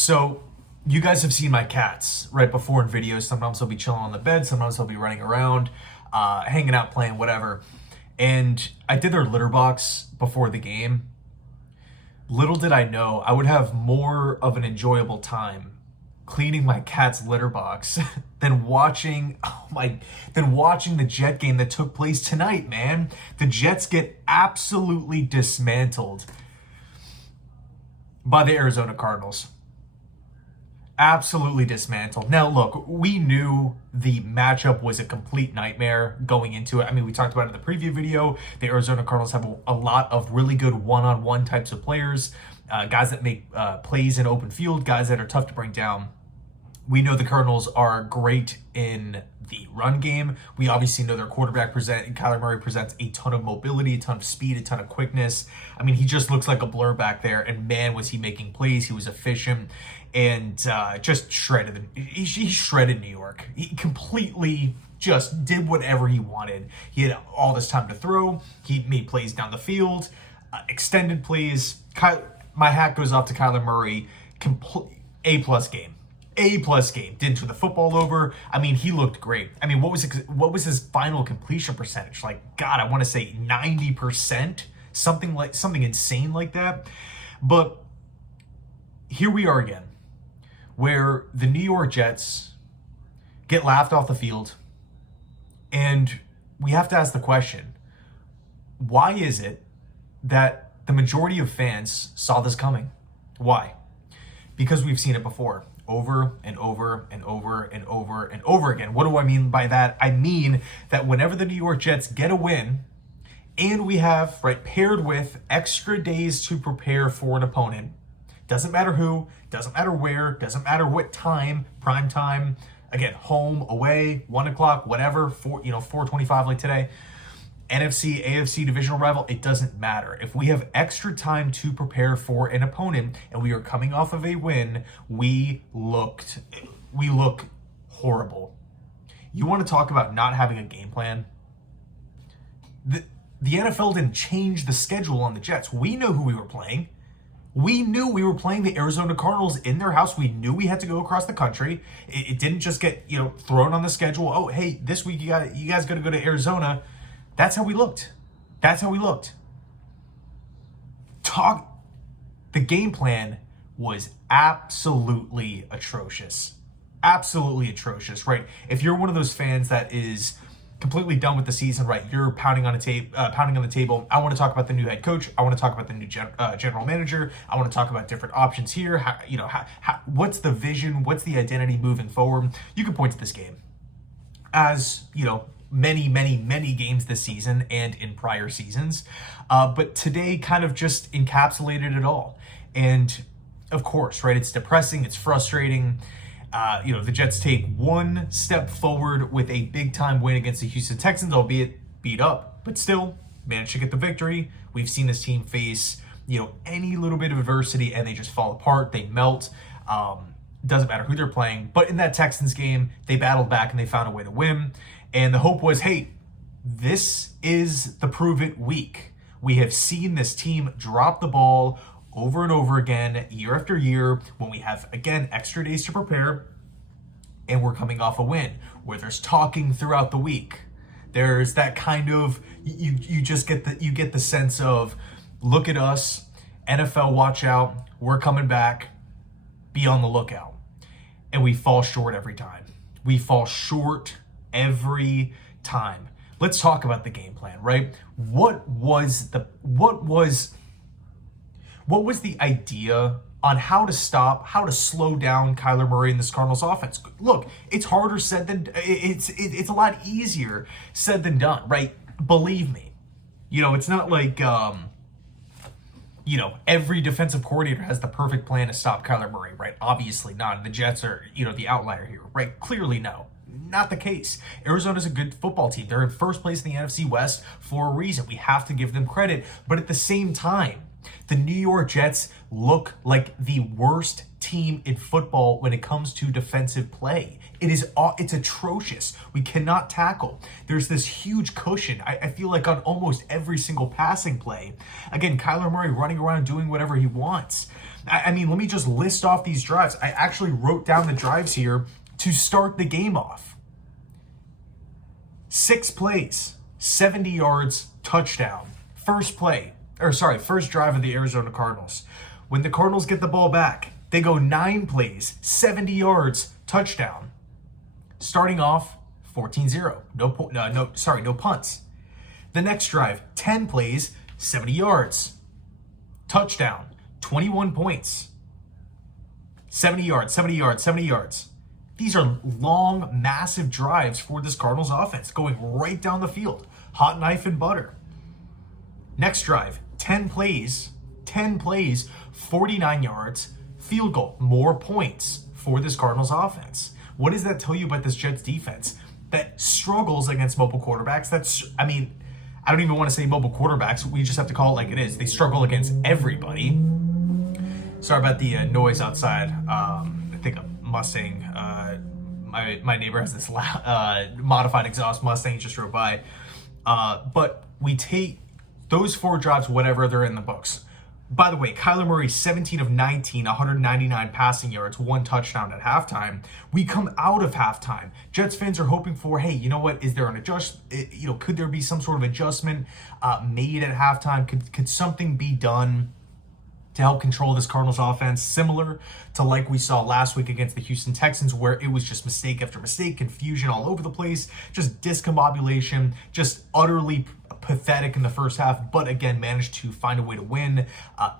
So you guys have seen my cats right before in videos. Sometimes they'll be chilling on the bed. Sometimes they'll be running around, hanging out, playing, whatever. And I did their litter box before the game. Little did I know I would have more of an enjoyable time cleaning my cat's litter box than watching the Jet game that took place tonight, man. The Jets get absolutely dismantled by the Arizona Cardinals. Absolutely dismantled. Now, look, we knew the matchup was a complete nightmare going into it. I mean, we talked about it in the preview video. The Arizona Cardinals have a lot of really good one-on-one types of players, guys that make plays in open field, guys that are tough to bring down. We know the Cardinals are great in the run game. We obviously know their quarterback, Kyler Murray, presents a ton of mobility, a ton of speed, a ton of quickness. I mean, he just looks like a blur back there, and man, was he making plays. He was efficient and just shredded. He shredded New York. He completely just did whatever he wanted. He had all this time to throw. He made plays down the field, extended plays. My hat goes off to Kyler Murray. A-plus game. A-plus game. Didn't turn the football over. I mean, he looked great. I mean, what was his final completion percentage? Like, God, I want to say 90%, something insane like that. But here we are again, where the New York Jets get laughed off the field, and we have to ask the question, why is it that the majority of fans saw this coming? Why? Because we've seen it before. Over and over and over and over and over again. What do I mean by that? I mean that whenever the New York Jets get a win, and we have, paired with extra days to prepare for an opponent, doesn't matter who, doesn't matter where, doesn't matter what time, prime time, again, home, away, 1 o'clock, whatever, 4:25 like today, NFC, AFC divisional rival, it doesn't matter. If we have extra time to prepare for an opponent and we are coming off of a win, we look horrible. You want to talk about not having a game plan? The NFL didn't change the schedule on the Jets. We know who we were playing. We knew we were playing the Arizona Cardinals in their house. We knew we had to go across the country. It didn't just get thrown on the schedule. Oh, hey, this week you guys got to go to Arizona. That's how we looked. The game plan was absolutely atrocious. Absolutely atrocious, right? If you're one of those fans that is completely done with the season, right? You're pounding on the table. I want to talk about the new head coach. I want to talk about the new general manager. I want to talk about different options here. What's the vision? What's the identity moving forward? You can point to this game as, many games this season and in prior seasons. But today kind of just encapsulated it all. And of course, right, it's depressing, it's frustrating. The Jets take one step forward with a big time win against the Houston Texans, albeit beat up, but still managed to get the victory. We've seen this team face, any little bit of adversity and they just fall apart, they melt. Doesn't matter who they're playing. But in that Texans game, they battled back and they found a way to win. And the hope was, hey, this is the prove it week. We have seen this team drop the ball over and over again, year after year, when we have, again, extra days to prepare, and we're coming off a win, where there's talking throughout the week. There's that kind of, you get the sense of, look at us, NFL watch out, we're coming back, be on the lookout. And we fall short every time. We fall short every time. Let's talk about the game plan, right? What was the idea on how to slow down Kyler Murray in this Cardinals offense? Look, it's harder said than it's a lot easier said than done, right? Believe me. It's not like every defensive coordinator has the perfect plan to stop Kyler Murray, right? Obviously not. And the Jets are, the outlier here, right? Clearly no. Not the case. Arizona's a good football team. They're in first place in the NFC West for a reason. We have to give them credit. But at the same time, the New York Jets look like the worst team in football when it comes to defensive play. It's atrocious. We cannot tackle. There's this huge cushion, I feel like, on almost every single passing play. Again, Kyler Murray running around doing whatever he wants. I mean, let me just list off these drives. I actually wrote down the drives here to start the game off. 6 plays, 70 yards, touchdown. First drive of the Arizona Cardinals. When the Cardinals get the ball back, they go 9 plays, 70 yards, touchdown. Starting off 14-0. No punts. The next drive, 10 plays, 70 yards. Touchdown, 21 points. 70 yards, 70 yards, 70 yards. These are long, massive drives for this Cardinals offense, going right down the field. Hot knife and butter. Next drive, 10 plays, 49 yards, field goal. More points for this Cardinals offense. What does that tell you about this Jets defense? That struggles against mobile quarterbacks. I don't even want to say mobile quarterbacks. We just have to call it like it is. They struggle against everybody. Sorry about the noise outside. I think a Mustang. My neighbor has this modified exhaust Mustang, just drove by. But we take those 4 drives, whatever, they're in the books. By the way, Kyler Murray, 17 of 19, 199 passing yards, 1 touchdown at halftime. We come out of halftime. Jets fans are hoping for, hey, you know what? Is there an could there be some sort of adjustment made at halftime? Could something be done to help control this Cardinals offense, similar to like we saw last week against the Houston Texans, where it was just mistake after mistake, confusion all over the place, just discombobulation, just utterly pathetic in the first half, but again, managed to find a way to win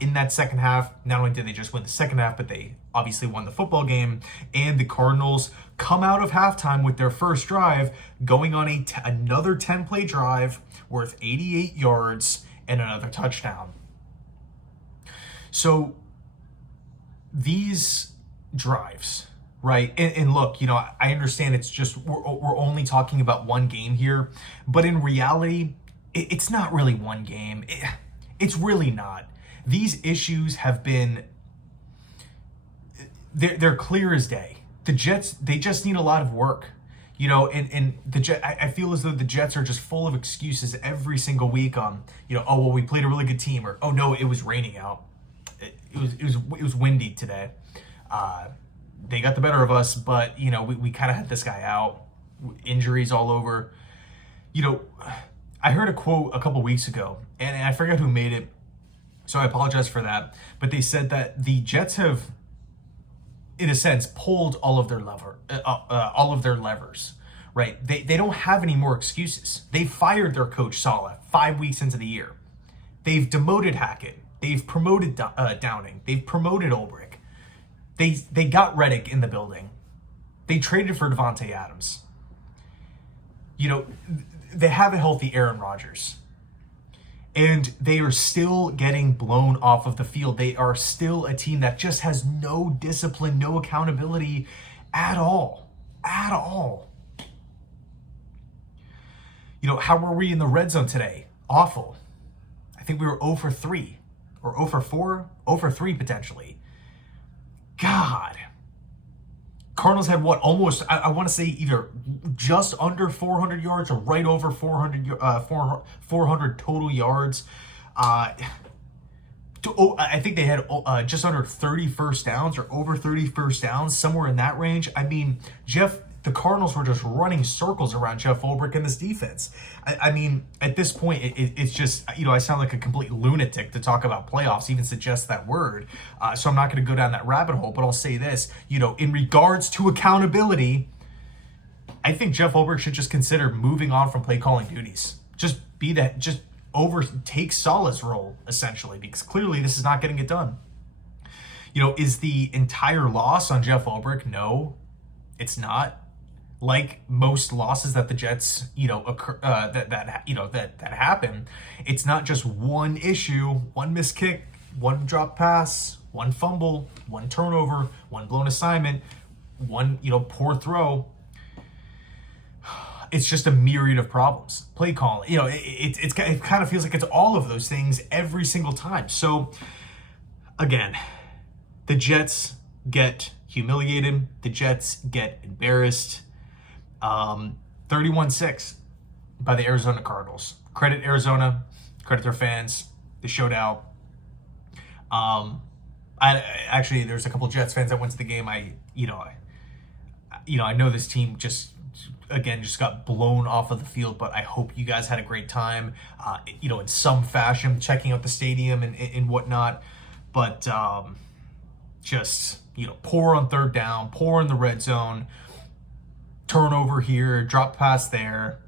in that second half. Not only did they just win the second half, but they obviously won the football game, and the Cardinals come out of halftime with their first drive, going on another 10-play drive worth 88 yards and another touchdown. So these drives, right? And look, I understand it's just we're only talking about one game here, but in reality, it's not really one game. It's really not. These issues have been they're clear as day. The Jets, they just need a lot of work. And the Jet, I feel as though the Jets are just full of excuses every single week on, oh well, we played a really good team, or oh no, it was raining out. It was windy today. They got the better of us, but we kind of had this guy out, injuries all over. I heard a quote a couple weeks ago, and I forgot who made it, so I apologize for that. But they said that the Jets have, in a sense, pulled all of their levers. Right? They don't have any more excuses. They fired their coach Saleh 5 weeks into the year. They've demoted Hackett. They've promoted Downing. They've promoted Ulbrich. They got Reddick in the building. They traded for Devontae Adams. They have a healthy Aaron Rodgers. And they are still getting blown off of the field. They are still a team that just has no discipline, no accountability at all. At all. How were we in the red zone today? Awful. I think we were 0 for 3. Or 0 for 4? 0 for 3 potentially. God. Cardinals had what? Almost, I want to say either just under 400 yards or right over 400 total yards. I think they had just under 30 first downs or over 30 first downs, somewhere in that range. I mean, the Cardinals were just running circles around Jeff Ulbrich and this defense. I mean, at this point, it's just, I sound like a complete lunatic to talk about playoffs, even suggest that word. So I'm not going to go down that rabbit hole, but I'll say this, in regards to accountability, I think Jeff Ulbrich should just consider moving on from play calling duties. Just take Saleh's role, essentially, because clearly this is not getting it done. Is the entire loss on Jeff Ulbrich? No, it's not. Like most losses that the Jets, that happen, it's not just one issue, one missed kick, one drop pass, one fumble, one turnover, one blown assignment, one, poor throw. It's just a myriad of problems. Play calling, it kind of feels like it's all of those things every single time. So again, the Jets get humiliated. The Jets get embarrassed. 31-6 by the Arizona Cardinals. Credit Arizona, credit their fans. They showed out. Actually, there's a couple Jets fans that went to the game. I know this team just got blown off of the field, but I hope you guys had a great time, in some fashion, checking out the stadium and whatnot. But just, poor on third down, poor in the red zone, turnover here, drop pass there.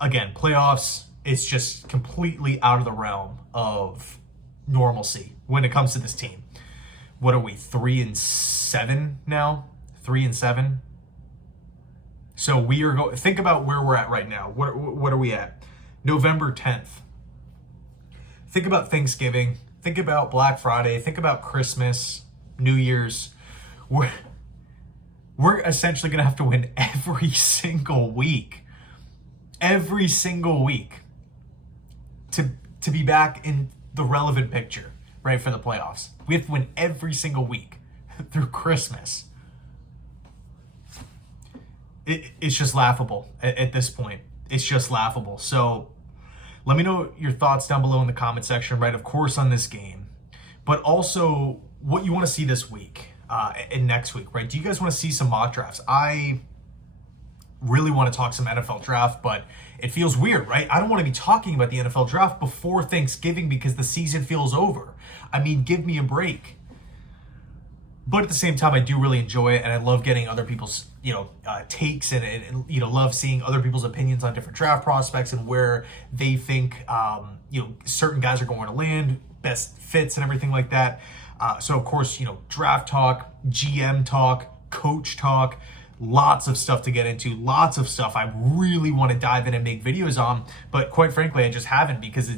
Again, playoffs, it's just completely out of the realm of normalcy when it comes to this team. What are we, 3-7 now? 3-7. So we are going. Think about where we're at right now. What are we at? November 10th. Think about Thanksgiving. Think about Black Friday. Think about Christmas, New Year's. We're essentially going to have to win every single week to be back in the relevant picture, right, for the playoffs. We have to win every single week through Christmas. It's just laughable at this point. It's just laughable. So let me know your thoughts down below in the comment section, right? Of course, on this game, but also what you want to see this week and next week, right? Do you guys want to see some mock drafts? I really want to talk some NFL draft, but it feels weird, right? I don't want to be talking about the NFL draft before Thanksgiving because the season feels over. I mean, give me a break. But at the same time, I do really enjoy it, and I love getting other people's, takes and love seeing other people's opinions on different draft prospects and where they think, certain guys are going to land, best fits and everything like that. So of course, draft talk, GM talk, coach talk, lots of stuff to get into, lots of stuff I really want to dive in and make videos on, but quite frankly, I just haven't because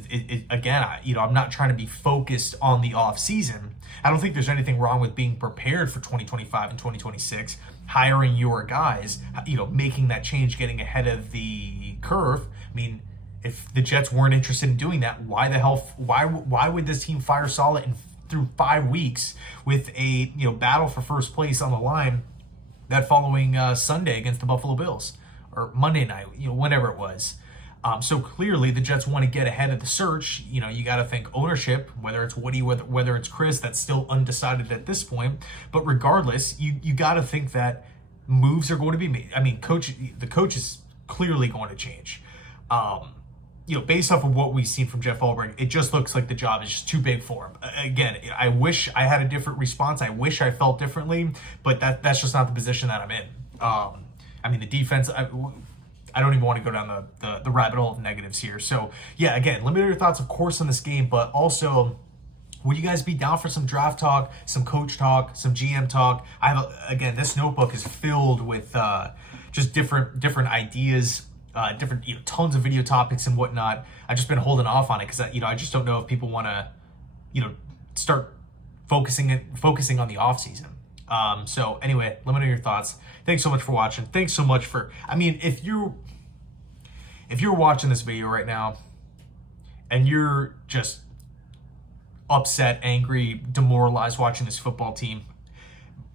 I'm not trying to be focused on the off season. I don't think there's anything wrong with being prepared for 2025 and 2026, hiring your guys, making that change, getting ahead of the curve. I mean, if the Jets weren't interested in doing that, why would this team fire Saleh through 5 weeks with a battle for first place on the line that following Sunday against the Buffalo Bills, or Monday night, whenever it was. So clearly the Jets want to get ahead of the search. You got to think ownership, whether it's Woody, whether it's Chris, that's still undecided at this point. But regardless, you got to think that moves are going to be made. I mean, the coach is clearly going to change. Based off of what we've seen from Jeff Ulbrich, it just looks like the job is just too big for him. Again, I wish I had a different response. I wish I felt differently, but that's just not the position that I'm in. I mean, the defense, I don't even want to go down the rabbit hole of negatives here. So, yeah, again, let me know your thoughts, of course, on this game, but also, would you guys be down for some draft talk, some coach talk, some GM talk? Again, this notebook is filled with just different ideas, different tons of video topics and whatnot. I've just been holding off on it because I just don't know if people want to start focusing on the off season. So anyway, let me know your thoughts. Thanks so much for watching. Thanks so much for, if you're watching this video right now and you're just upset, angry, demoralized watching this football team,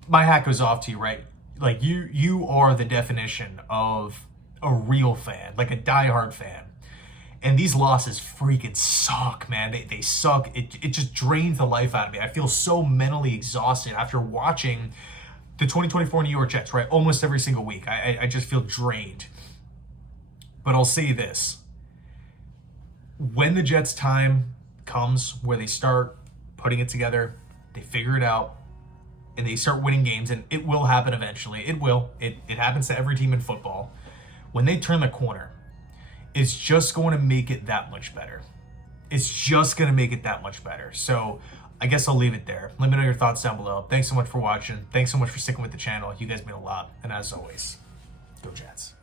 my hat goes off to you, right? Like you are the definition of a real fan, like a diehard fan. And these losses freaking suck, man. They suck. It just drains the life out of me. I feel so mentally exhausted after watching the 2024 New York Jets, right? Almost every single week. I just feel drained. But I'll say this. When the Jets' time comes where they start putting it together, they figure it out, and they start winning games, and it will happen eventually. It will. It happens to every team in football. When they turn the corner, it's just going to make it that much better. It's just going to make it that much better. So I guess I'll leave it there. Let me know your thoughts down below. Thanks so much for watching. Thanks so much for sticking with the channel. You guys mean a lot. And as always, go Jets.